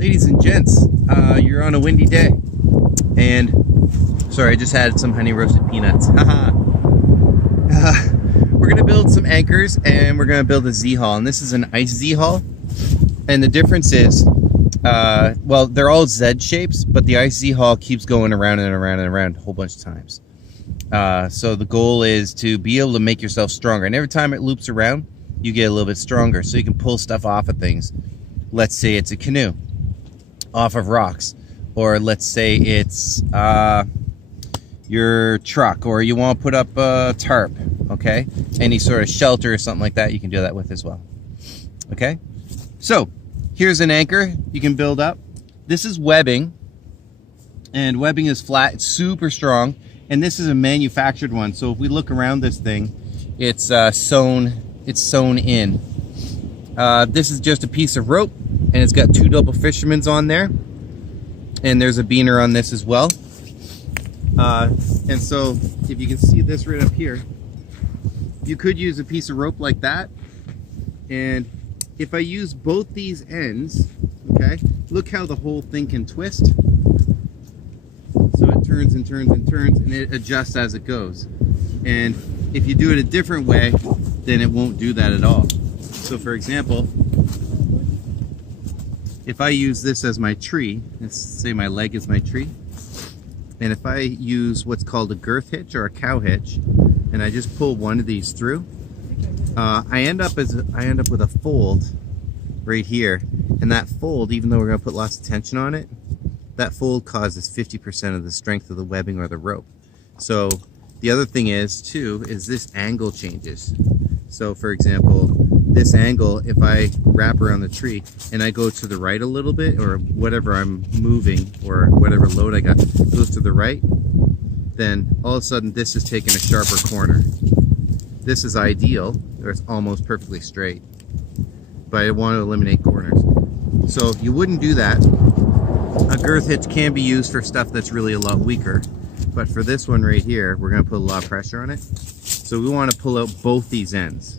Ladies and gents, you're on a windy day, and sorry, I just had some honey roasted peanuts. Haha. We're gonna build some anchors, and we're gonna build a Z-hull, and this is an ice Z-hull. And the difference is, well, they're all Z shapes, but the ice Z-hull keeps going around and around and around a whole bunch of times. So the goal is to be able to make yourself stronger, and every time it loops around, you get a little bit stronger, so you can pull stuff off of things. Let's say it's a canoe off of rocks, or let's say it's your truck, or you want to put up a tarp, okay? Any sort of shelter or something like that, you can do that with as well. Okay, so here's an anchor you can build up. This is webbing, and webbing is flat, it's super strong, and this is a manufactured one. So if we look around this thing, it's sewn in. This is just a piece of rope, and it's got 2 double fishermen's on there, and there's a beaner on this as well. And so if you can see this right up here, you could use a piece of rope like that, and if I use both these ends, okay, look how the whole thing can twist. So it turns and turns and turns, and it adjusts as it goes. And if you do it a different way, then it won't do that at all. So for example, if I use this as my tree, let's say my leg is my tree, and if I use what's called a girth hitch or a cow hitch, and I just pull one of these through, I end up with a fold right here, and that fold, even though we're going to put lots of tension on it, that fold causes 50% of the strength of the webbing or the rope. So the other thing is too, is this angle changes. So for example, this angle, if I wrap around the tree and I go to the right a little bit, or whatever I'm moving, or whatever load I got goes to the right, then all of a sudden this is taking a sharper corner. This is ideal, or it's almost perfectly straight, but I want to eliminate corners. So you wouldn't do that. A girth hitch can be used for stuff that's really a lot weaker, but for this one right here, we're going to put a lot of pressure on it. So we want to pull out both these ends.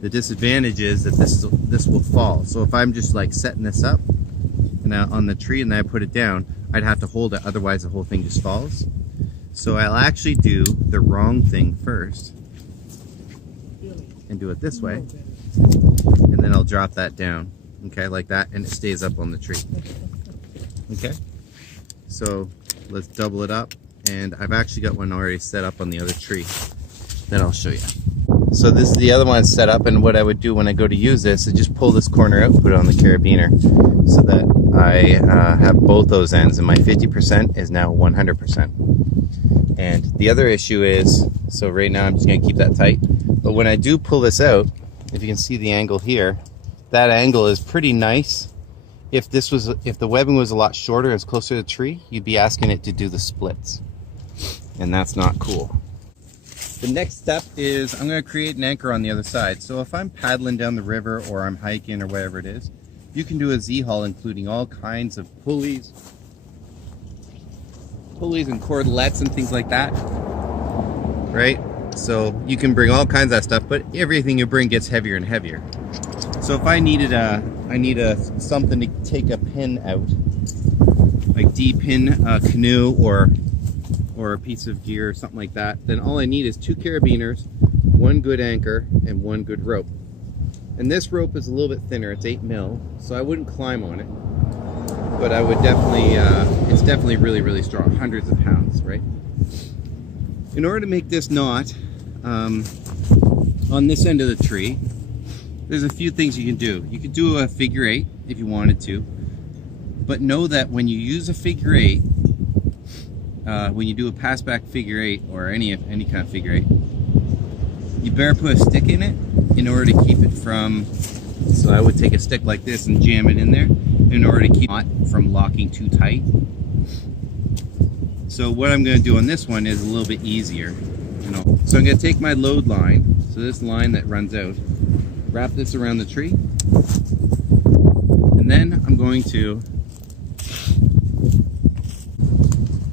The disadvantage is that this will fall. So if I'm just like setting this up and on the tree and then I put it down, I'd have to hold it, otherwise the whole thing just falls. So I'll actually do the wrong thing first and do it this way, and then I'll drop that down, okay, like that, and it stays up on the tree. Okay, so let's double it up, and I've actually got one already set up on the other tree that I'll show you. So this is the other one set up, and what I would do when I go to use this is just pull this corner out, put it on the carabiner, so that I have both those ends, and my 50% is now 100%. And the other issue is, so right now I'm just going to keep that tight, but when I do pull this out, if you can see the angle here, that angle is pretty nice. If the webbing was a lot shorter and it's closer to the tree, you'd be asking it to do the splits, and that's not cool. The next step is I'm going to create an anchor on the other side. So if I'm paddling down the river, or I'm hiking, or whatever it is, you can do a Z-hull including all kinds of pulleys and cordelettes and things like that, right? So you can bring all kinds of that stuff, but everything you bring gets heavier and heavier. So if I need something to take a pin out, like D-pin a canoe or a piece of gear or something like that, then all I need is 2 carabiners, 1 good anchor, and 1 good rope. And this rope is a little bit thinner, it's 8 mil, so I wouldn't climb on it, but I would definitely, it's definitely really, really strong, hundreds of pounds, right? In order to make this knot on this end of the tree, there's a few things you can do. You could do a figure 8 if you wanted to, but know that when you use a figure 8, when you do a pass back figure 8, or any kind of figure 8, you better put a stick in it in order to keep it from, so I would take a stick like this and jam it in there in order to keep it from locking too tight. So what I'm going to do on this one is a little bit easier, you know. So I'm going to take my load line, so this line that runs out, wrap this around the tree, and then I'm going to,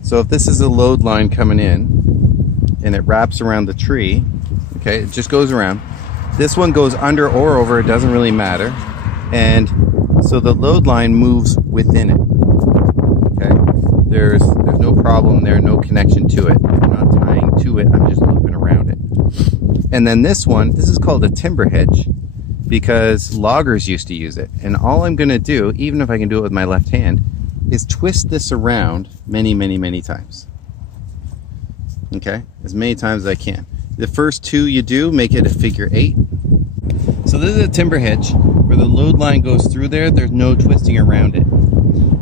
so if this is a load line coming in and it wraps around the tree, okay, it just goes around. This one goes under or over, it doesn't really matter. And So the load line moves within it. Okay, there's no problem there, no connection to it. I'm not tying to it, I'm just looping around it. And then this one, this is called a timber hitch because loggers used to use it. And all I'm gonna do, even if I can do it with my left hand, is twist this around many times. Okay, as many times as I can. The first two you do, make it a figure 8. So this is a timber hitch where the load line goes through there, there's no twisting around it.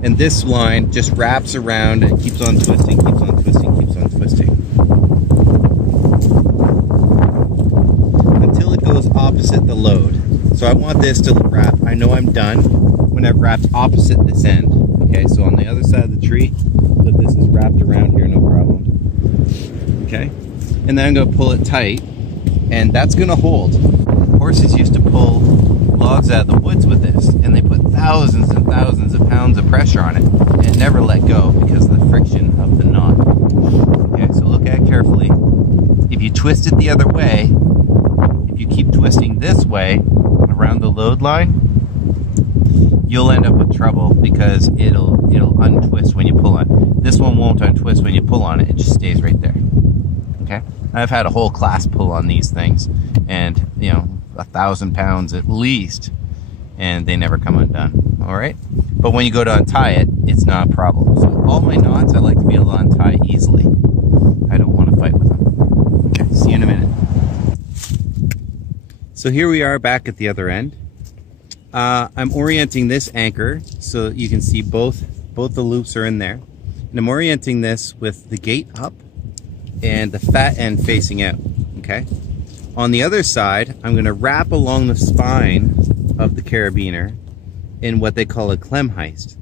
And this line just wraps around and keeps on twisting, keeps on twisting, keeps on twisting. Until it goes opposite the load. So I want this to wrap, I know I'm done when I've wrapped opposite this end. Okay, so on the other side of the tree, that this is wrapped around here, no problem. Okay, and then I'm gonna pull it tight, and that's gonna hold. Horses used to pull logs out of the woods with this, and they put thousands and thousands of pounds of pressure on it, and it never let go because of the friction of the knot. Okay, so look at it carefully. If you twist it the other way, if you keep twisting this way around the load line, you'll end up with trouble because it'll untwist when you pull on it. This one won't untwist when you pull on it, it just stays right there. Okay, I've had a whole class pull on these things, and 1,000 pounds at least, and they never come undone. All right, but when you go to untie it, it's not a problem. So all my knots I like to be able to untie easily. I don't want to fight with them. Okay, see you in a minute. So here we are back at the other end. I'm orienting this anchor so you can see both the loops are in there, and I'm orienting this with the gate up and the fat end facing out. Okay, on the other side I'm going to wrap along the spine of the carabiner in what they call a clemhiest,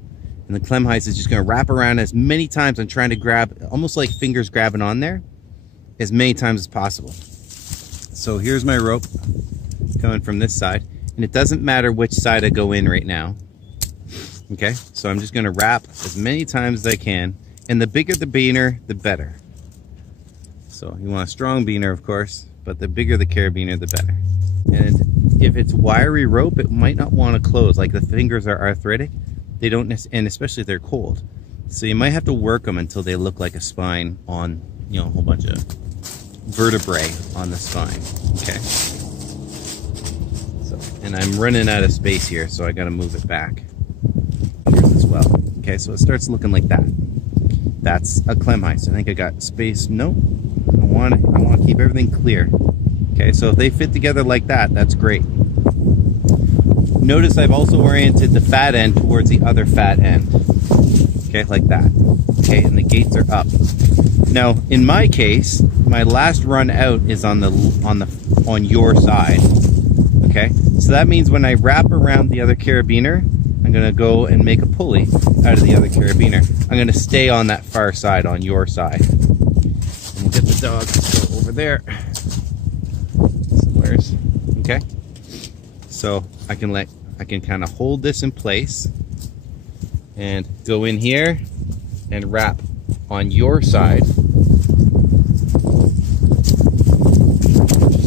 and the clemhiest is just going to wrap around as many times. I'm trying to grab, almost like fingers grabbing on there, as many times as possible. So here's my rope coming from this side, and it doesn't matter which side I go in right now. Okay, so I'm just going to wrap as many times as I can, and the bigger the beaner, the better. So you want a strong beaner, of course, but the bigger the carabiner, the better. And if it's wiry rope, it might not want to close. Like the fingers are arthritic, they don't, and especially if they're cold. So you might have to work them until they look like a spine on, a whole bunch of vertebrae on the spine. Okay. So, and I'm running out of space here, so I got to move it back as well. Okay, so it starts looking like that. That's a clemhiest. I think I got space. Nope. I want to keep everything clear. Okay, so if they fit together like that, that's great. Notice I've also oriented the fat end towards the other fat end. Okay, like that. Okay, and the gates are up. Now, in my case, my last run out is on your side. Okay, so that means when I wrap around the other carabiner, I'm gonna go and make a pulley out of the other carabiner. I'm gonna stay on that far side, on your side. And we'll get the dog to go over there. Somewheres. Okay. So I can kind of hold this in place and go in here and wrap on your side. Just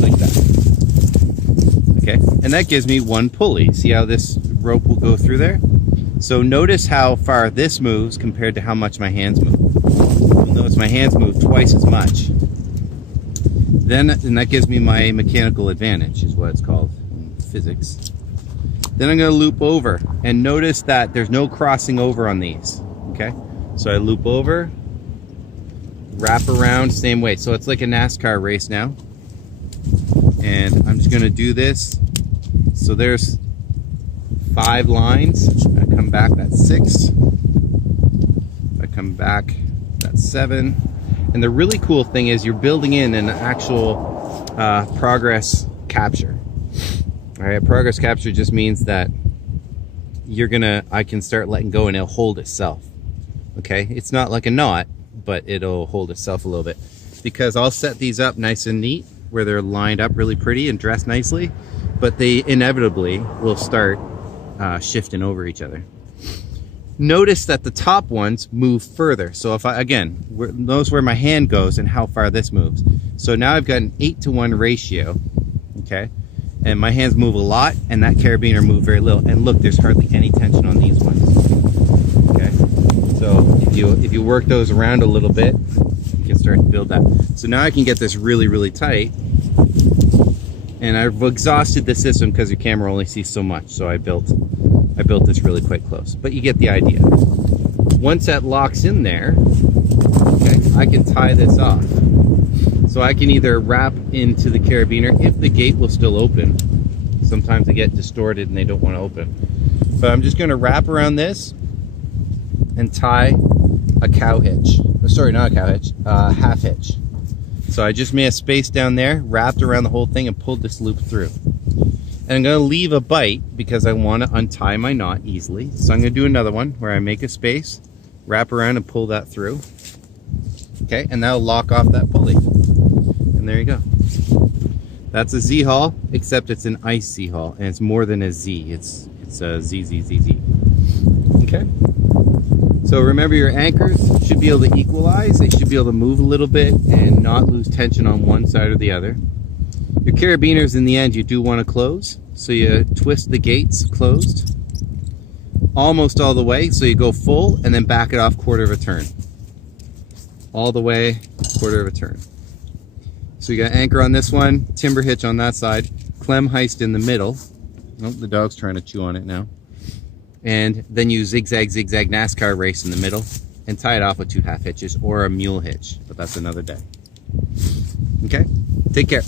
like that. Okay, and that gives me one pulley. See how this rope will go through there? So notice how far this moves compared to how much my hands move. You'll notice my hands move twice as much. And that gives me my mechanical advantage, is what it's called in physics. Then I'm going to loop over, and notice that there's no crossing over on these. Okay, so I loop over, wrap around, same way. So it's like a NASCAR race now. And I'm just going to do this. So there's 5 lines. I come back, that's 6. I come back, that's 7. And the really cool thing is you're building in an actual progress capture. All right, progress capture just means that I can start letting go and it'll hold itself. Okay, it's not like a knot, but it'll hold itself a little bit, because I'll set these up nice and neat where they're lined up really pretty and dressed nicely, but they inevitably will start shifting over each other. Notice that the top ones move further. So if notice where my hand goes and how far this moves. So now I've got an 8-to-1 ratio, okay? And my hands move a lot, and that carabiner moved very little. And look, there's hardly any tension on these ones. Okay, so if you work those around a little bit, you can start to build that. So now I can get this really, really tight. And I've exhausted the system because your camera only sees so much. So I built this really quite close. But you get the idea. Once that locks in there, okay, I can tie this off. So I can either wrap into the carabiner if the gate will still open. Sometimes they get distorted and they don't want to open. But I'm just going to wrap around this and tie a cow hitch. Sorry, not a cow hitch, half hitch. So I just made a space down there, wrapped around the whole thing, and pulled this loop through. And I'm going to leave a bite because I want to untie my knot easily. So I'm going to do another one where I make a space, wrap around and pull that through. Okay, and that'll lock off that pulley. And there you go. That's a Z-haul, except it's an ice Z-haul, and it's more than a Z. It's a ZZZZ. Okay. So remember, your anchors should be able to equalize. They should be able to move a little bit and not lose tension on one side or the other. Your carabiners, in the end, you do want to close. So you twist the gates closed almost all the way. So you go full and then back it off quarter of a turn. All the way, quarter of a turn. So you got anchor on this one, timber hitch on that side, clemhiest in the middle. Oh, the dog's trying to chew on it now. And then you zigzag, zigzag NASCAR race in the middle and tie it off with 2 half hitches or a mule hitch, but that's another day. Okay, take care.